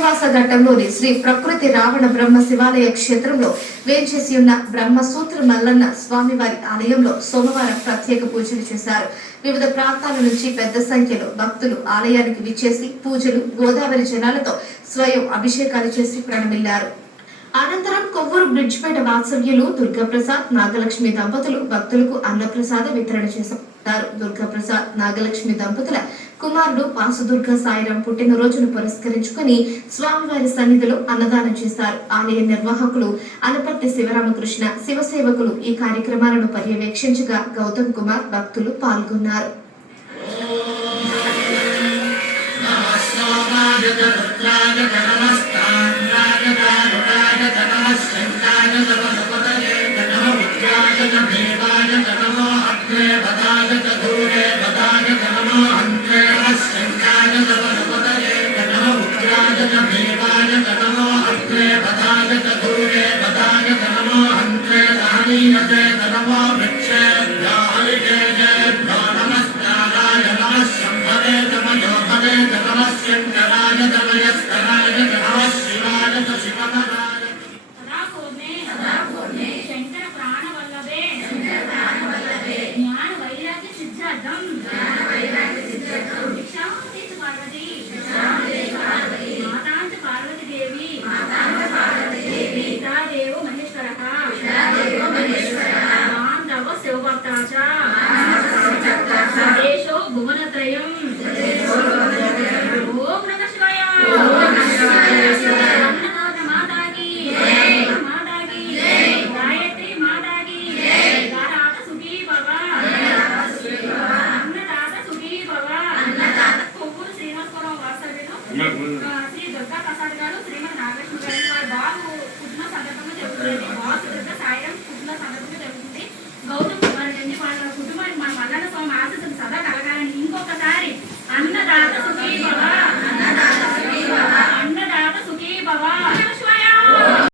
శ్రీనివాస ఘట్టంలోని శ్రీ ప్రకృతి రావణ బ్రహ్మ శివాలయ క్షేత్రంలో వేంచేసి ఉన్న బ్రహ్మసూత్ర మల్లన్న స్వామివారి ఆలయంలో సోమవారం ప్రత్యేక పూజలు చేశారు. వివిధ ప్రాంతాల నుంచి పెద్ద సంఖ్యలో భక్తులు ఆలయానికి విచ్చేసి పూజలు, గోదావరి జలాలతో స్వయం అభిషేకాలు చేసి ప్రణమిల్లారు. అనంతరం కొవ్వూరు బ్రిడ్జిపేట వాత్సవ్యులు దుర్గాప్రసాద్, నాగలక్ష్మి దంపతులు భక్తులకు అన్నప్రసాద వితరణ చేశారు. దుర్గాప్రసాద్, నాగలక్ష్మి దంపతుల కుమారుడు పాసుదుర్గా సాయిరాం పుట్టినరోజును పురస్కరించుకుని స్వామివారి సన్నిధిలో అన్నదానం చేశారు. ఆలయ నిర్వాహకులు అనపర్తి శివరామకృష్ణ, శివసేవకులు ఈ కార్యక్రమాలను పర్యవేక్షించగా గౌతమ్ కుమార్, భక్తులు పాల్గొన్నారు. శివాయ